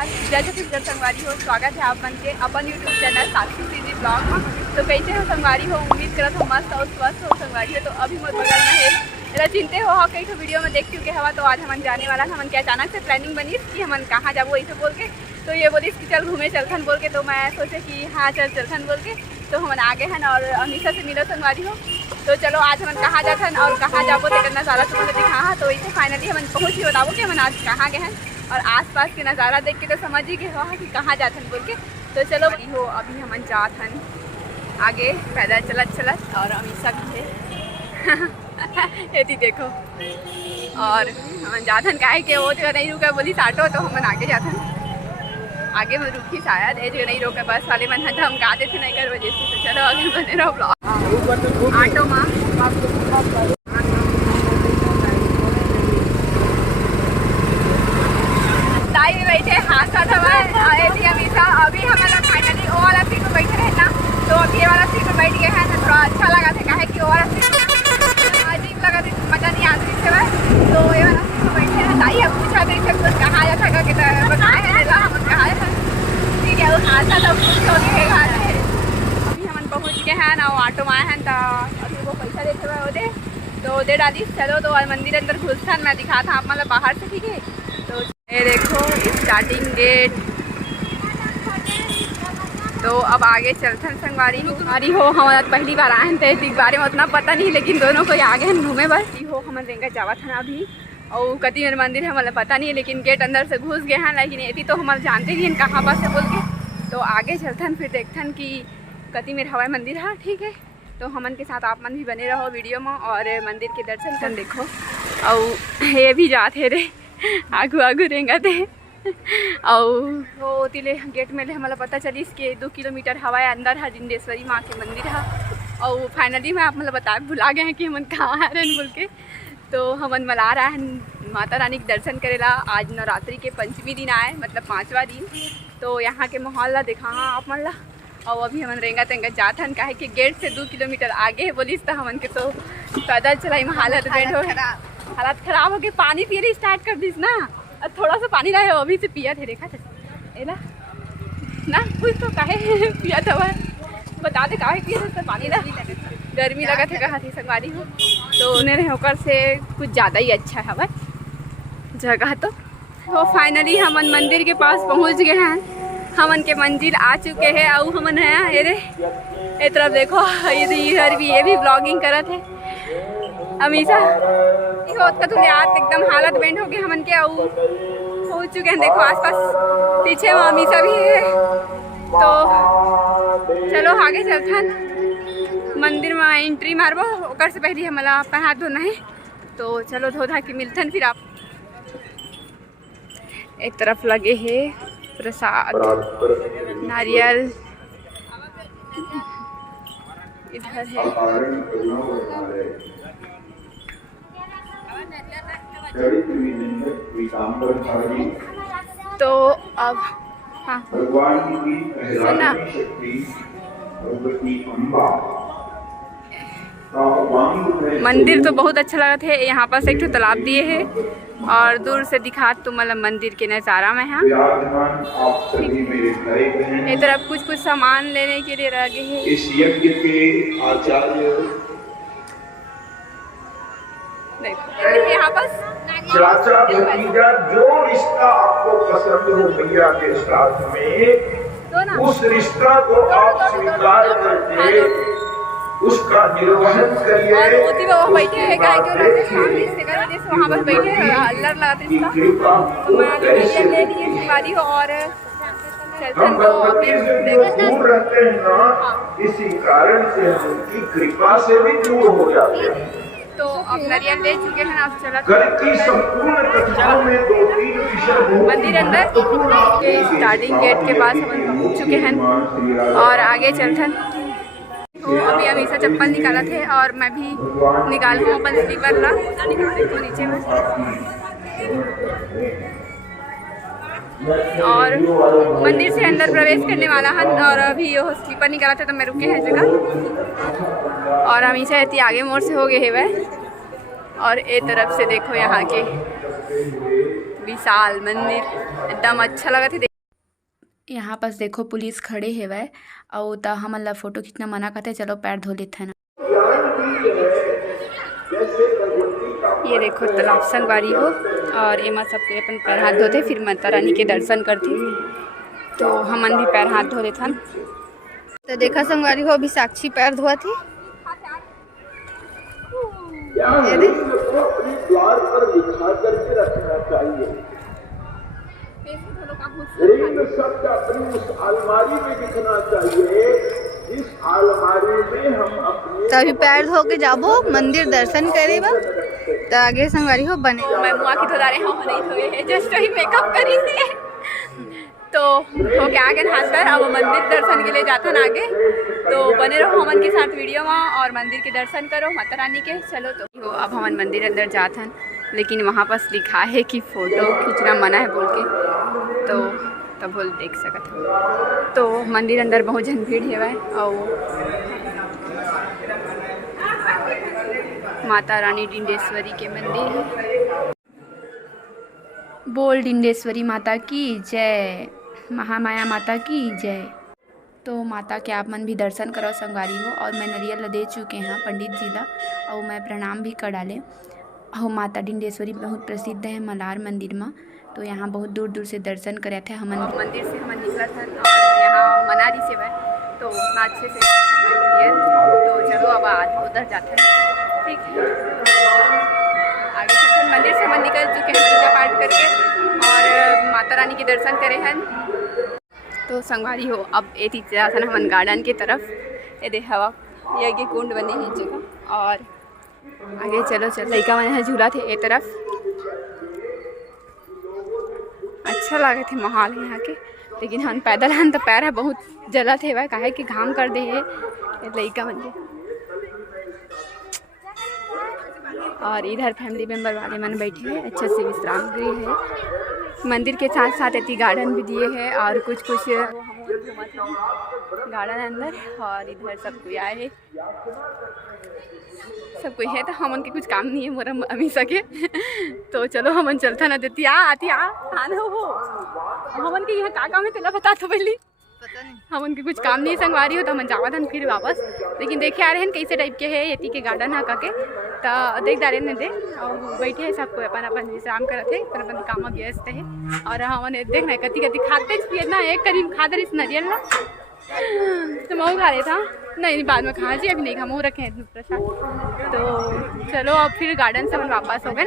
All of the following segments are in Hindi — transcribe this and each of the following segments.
जैसे कि संगवारी हो, स्वागत है आप मन के अपन यूट्यूब चैनल साक्षी सीजी ब्लॉग में। तो कैसे हो संगवारी हो, उम्मीद करत हो मस्त और स्वस्थ हो संगवारी हो। तो अभी मोर बगल में है मेरा चिंते हो कई तो वीडियो में देख चुके हवा। तो आज हम जाने वाला था, हमन के अचानक से प्लानिंग बनी कि हम कहाँ जाबो ऐसे बोल के। तो ये बोली कि चल घूमे चलथन बोल के। तो मैं सोचे कि हाँ चलथन बोल के। तो हम आगे हैं और अमीषा से मिलो संगवारी हो। तो चलो आज हम कहाँ जाथन और कहाँ जाबो तो नज़ारा तुम्हें दिखा। तो इसे फाइनली हम पहुँच ही बताबो कि हम आज कहाँ गए हैं और आसपास के नज़ारा देख के तो समझ ही गए हो कि कहाँ जाथन बोल के। तो चलो हो अभी हम जाथन आगे पैदल चलत और अमीषा भी है ये देखो। और हम जाथन काहे के वो जगह नहीं रुका बोली साटो। तो हम आगे जाथन, आगे में रुकी शायद ये जगह नहीं रोके बस वाले मन हम गा देते नहीं कर वजह से। तो चलो आगे बने रहो ब्लॉग आटो माँ बैठे हाथ साथ हमारे हमेशा। अभी हमारा फाइनली वो वाला सीट पर बैठे हैं ना। तो अभी ये वाला सीट पर बैठ गए हैं तो थोड़ा अच्छा लगा था काहे कि वो वाला सीट अजीब लगा था, मज़ा नहीं आता इससे। तो ये वाला सीट पर बैठे हैं। ताई अब पूछा देख सकते कहाँ आया था कि बताए हैं हम कहाँ आया था। ठीक है वो हाथ साथ अब कुछ हो गया है। अभी हम पहुँच गए हैं ना ऑटो में आए हैं। तो अभी वो पैसा देते हुए वो दे तो दे डाली। चलो तो मंदिर अंदर घुसता मैं दिखा था आप मतलब बाहर से। ठीक है तो ये देखो स्टार्टिंग गेट। तो अब आगे चलथन संगवारी हो। हम पहली बार आए थे इस बारे में उतना पता नहीं, लेकिन दोनों को आगे हैं घूमे बस हो। हम रेंगा जावा था ना अभी और कति मेरे मंदिर है मतलब पता नहीं, लेकिन गेट अंदर से घुस गए हैं। लेकिन ये तो हम जानते नहीं कहाँ पर से बोल के। तो आगे चलथन फिर देखथन कि कति मेरे हवाई मंदिर है। ठीक है तो हमन के साथ आप मन भी बने रहो वीडियो में और मंदिर के दर्शन कर देखो। और ये भी जाते रे आगू आगू रेंगा थे और वो तिले गेट में हमारा पता चली इसके 2 किलोमीटर हवाए अंदर है जिंदेश्वरी माँ के मंदिर है। और फाइनली मैं आप मतलब बता भुला गए हैं कि हमन कहाँ आ रहे हैं बोल के। तो हमन मला रहा है माता रानी के दर्शन करेला। आज नवरात्रि के पंचमी दिन आए मतलब 5वां दिन। तो यहाँ के माहौल ला देखा आप मन ला। और अभी हमन रेंगा तेंगा जाथन काहे कि गेट से 2 किलोमीटर आगे बोलिस तो हमन के तो पैदल चलाई में हालत खराब हो गई। पानी पिए स्टार्ट कर दीस ना। अब थोड़ा सा पानी रहे अभी से पिया थे देखा था ना कुछ तो काहे पिया था वह बता दे काहे पिया था पानी ना। गर्मी लगा था कहा थी संगवारी हो। तो उन्हें होकर से कुछ ज़्यादा ही अच्छा है वह जगह। तो फाइनली हमन मंदिर के पास पहुंच गए हैं। हमन के मंदिर आ चुके हैं और हमन है ये तरफ देखो इधर भी ये भी ब्लॉगिंग करत है हमेशा। का तो यार एकदम हालत बैंड हो गया हमन के हो चुके हैं। देखो आसपास पीछे वहाँ हमेशा भी है। तो चलो आगे चलथन मंदिर में एंट्री मारबो ओकर से पहले हमारा पैर हाथ धोना है। तो चलो धो धा के मिलथन फिर आप। एक तरफ लगे है प्रसाद नारियल, इधर है तो अब हाँ सुना मंदिर तो बहुत अच्छा लगा था। यहाँ पास एक तालाब दिए है और दूर से दिखा तो मतलब मंदिर के नज़ारा में है। इस तरफ कुछ सामान लेने के लिए लगे हैं। इस यज्ञ के आचार्य देखो यहाँ पास चाचा भतीजा जो रिश्ता आपको पसंद हो भैया के साथ में उस रिश्ता को आप स्वीकार करके उसका निर्वहन करिए। और मोती बाबा बैठे हैं गाय के वहाँ पर बैठे हैं अल्लाह लगाते हैं। ले लिए शिवाली हो और हम भगवती से जो दूर रहते हैं ना इसी कारण से उनकी कृपा से भी दूर हो जाते हैं। तो अब नारियल ले चुके हैं आप चला की संपूर्ण कथाओं में 2-3 विषय मंदिर अंदर स्टार्टिंग गेट के पास हम पहुँच चुके हैं और आगे चलथन। तो अभी हमेशा चप्पल निकाला थे और मैं भी निकाल हूँ अपन स्लीपर ला देखो नीचे में। और मंदिर से अंदर प्रवेश करने वाला है और अभी वो स्लीपर निकाला था तो मैं रुके हैं जगह। और हमेशा इतनी आगे मोड़ से हो गए है वह। और एक तरफ से देखो यहाँ के विशाल मंदिर एकदम अच्छा लगा थे। यहाँ पास देखो पुलिस खड़े है वह और त हमन ला फोटो खींचना मना करते, चलो पैर धो लेते हैं। ये देखो तालाब संगवारी हो और एमा सबके अपन पैर हाथ धोते फिर माता रानी के दर्शन करती, तो हमन भी पैर हाथ धो लेथन। तो देखा संगवारी हो अभी साक्षी पैर धोआ थी। अपनी उस अलमारी में दिखना चाहिए, इस अलमारी में हम अपने तभी पैर धो के जाबो मंदिर दर्शन करे बा तो आगे संगवारी हो बने। मैं मुआ की धोदारे हम नहीं धोए है, जस्ट ही मेकअप करी थी तो धो के आगे हाथ पैर अब मंदिर दर्शन के लिए जाता ना आगे। तो बने रहो हमन के साथ वीडियो में और मंदिर के दर्शन करो माता रानी के। चलो तो अब हमन मंदिर अंदर जाथन, लेकिन वहाँ पास लिखा है कि फ़ोटो खींचना मना है बोल के, तो तब बोल देख सकत हो। तो मंदिर अंदर बहुत जन भीड़ है और माता रानी डिंडेश्वरी के मंदिर है। बोल डिंडेश्वरी माता की जय, महामाया माता की जय। तो माता के आप मन भी दर्शन करो संगवारी हो। और मैं नरियल दे चुके हैं पंडित जी ला और मैं प्रणाम भी कर डाले। और माता डिंडेश्वरी बहुत प्रसिद्ध है मलार मंदिर में, तो यहाँ बहुत दूर दूर से दर्शन करे थे। हम मंदिर से हम निकला था और यहाँ मनारी से वह तो उतना अच्छे से तो चलो अब आज उधर जाते हैं, ठीक है। आगे से मंदिर से हम निकल चुके हैं पूजा पाठ करके और माता रानी के दर्शन करे हैं। तो संगवारी हो अब एती जाथन हमन गार्डन की तरफ। ये दे हवा ये कुंड बने हैं जगह और आगे चलो लड़का मन है झूला थे ए तरफ। अच्छा लगे थे माहौल यहाँ के, लेकिन हम पैदल हन तो पैर है बहुत जला थे वह काहे कि घाम कर दे है लड़का मन के। और इधर फैमिली मेम्बर वाले मन बैठे हैं, अच्छा से विश्राम गृह है। मंदिर के साथ साथ इतनी गार्डन भी दिए हैं और कुछ गार्डन अंदर। और इधर सब कोई आए है, सब कोई है तो हमन के कुछ काम नहीं है मोरा अमी सके तो चलो हमन चलता ना देती आती हो हमन के यहाँ का काम है तेला बता तो पहले पता नहीं। हमन के कुछ काम नहीं संगवारी हो तो हम जावा था फिर वापस, लेकिन देखे आ रहे हैं कैसे टाइप के है ये के गार्डन है काके तो देख डाले ने दे और बैठे हैं सब कोई अपन अपन विश्राम करते हैं, अपन अपन काम में व्यस्त है। और हमन देख रहे कति कति खाते पिए ना एक करीब खा दे इस नारियल ना तो मैं खा रहे था नहीं बाद में खा जी अभी नहीं खा मुँह रखे हैं प्रसाद। तो चलो अब फिर गार्डन से अपन वापस हो गए,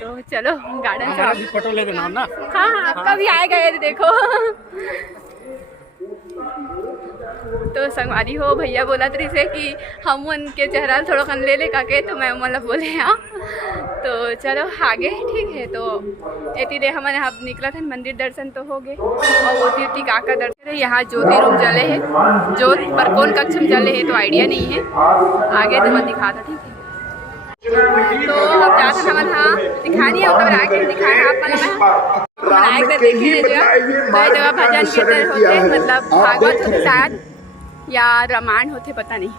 तो चलो गार्डन से फोटो ले देना ना। हाँ आपका भी आएगा ये देखो। तो संगवारी हो भैया बोला तरी से कि हम उनके चेहरा थोड़ा कन ले काके, तो मैं मतलब बोले हाँ तो चलो आगे ठीक है। तो इतनी देर हमारे यहाँ निकला था मंदिर दर्शन तो हो गए और वो टीका का दर्शन है। यहाँ ज्योति रूम जले है, ज्योत पर कौन कक्ष में जले है तो आइडिया नहीं है, आगे तो मैं दिखा दो ठीक है। तो अब जाते हमारे यहाँ दिखानी है उधर आगे दिखाया आप मतलब देखे जगह भजन कीर्तन होते मतलब भागवत होते शायद या रामायण होते पता नहीं,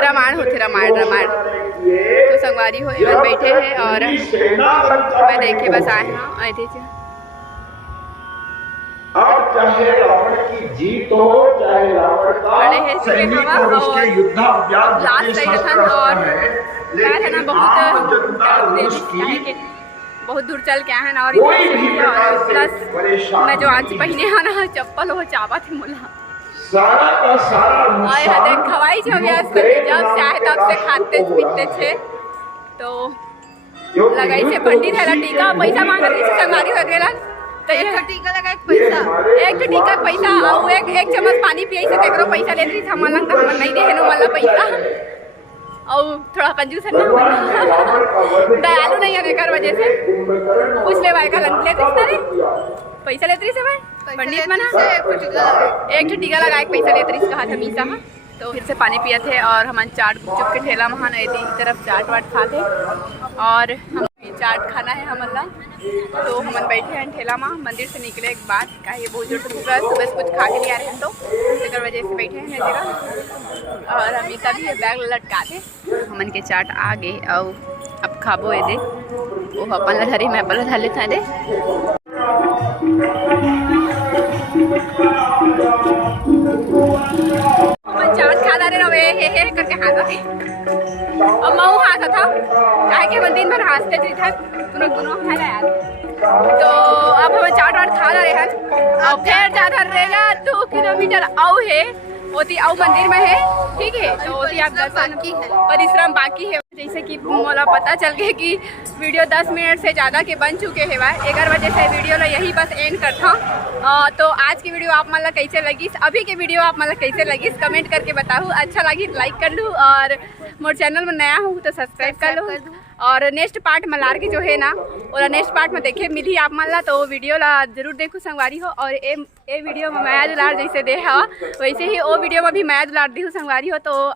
रामायण होते रामायण। तो संगवारी हो एवं बैठे हैं और मैं देखे बस आए हैं आए अब चाहे रावण की जीत हो चाहे रावण का सैनिक हो उसके युद्धाभ्यास और पैर है ना बहुत दूर चल के आए हैं। और प्लस मैं जो आज पहने है ना चप्पल वो चावा थे मुला सारा का सारा देख खवाई जो जब चाहे तब से खाते पीते थे तो लगाई से पंडित है टीका पैसा मांग रही थी संगवारी हो गया तो एक टीका लगा एक टीका पैसा और एक चम्मच पानी पिए से तेकरो पैसा ले रही थी हमन लंग हमन नहीं दे नो वाला पैसा और थोड़ा कंजूस है ना दयालु नहीं है कर वजह से पूछ ले भाई का लंग लेते रे पैसा लेते से भाई पंडित मना एक टीका लगा एक पैसा लेते रही कहा था मीसा। तो फिर से पानी पिया थे और हम चाट चुप के ठेला वहाँ नहीं थी तरफ चाट वाट खाते और हम चाट खाना है हमला। तो हम बैठे हैं ठेला में मंदिर से निकले एक बात का ये बहुत जोर से भूख रहा है, सुबह से कुछ खा के नहीं आ रहे हैं तो इस वजह से बैठे हैं जगह। और अमिता भी बैग लटका थे हमन के चाट आ गए और अब खाबो ए दे वो अपन ला धरे मैं अपन ला धर लेता दे। चाट खा रहे रहे हे करके खाता थे और मैं खाता था काहे के दिन भर हंसते थे दोनों खा रहे यार। तो अब हम चाट वाट खा रहे हैं और फिर ज़्यादा रहेगा 2 किलोमीटर आओ है ओती आओ मंदिर में है ठीक है। तो ओती आप दर्शन परिश्रम बाकी है जैसे कि मोला पता चल गया कि वीडियो 10 मिनट से ज़्यादा के बन चुके हैं भाई 11 बजे से वीडियो ला यही बस एंड करता। तो आज की वीडियो आप मतलब कैसे लगी अभी की वीडियो आप मतलब कैसे लगी कमेंट करके बताऊँ। अच्छा लगी लाइक कर लूँ और मोर चैनल में नया हूँ तो सब्सक्राइब कर लूँ। और नेक्स्ट पार्ट मलार के जो है ना और नेक्स्ट पार्ट में देखे मिली आप मन ला तो वीडियो ला जरूर देखो संगवारी हो। और ए वीडियो में माया दुलार जैसे दे वैसे ही वो वीडियो में भी माया दुलार दी हूँ संगवारी हो। तो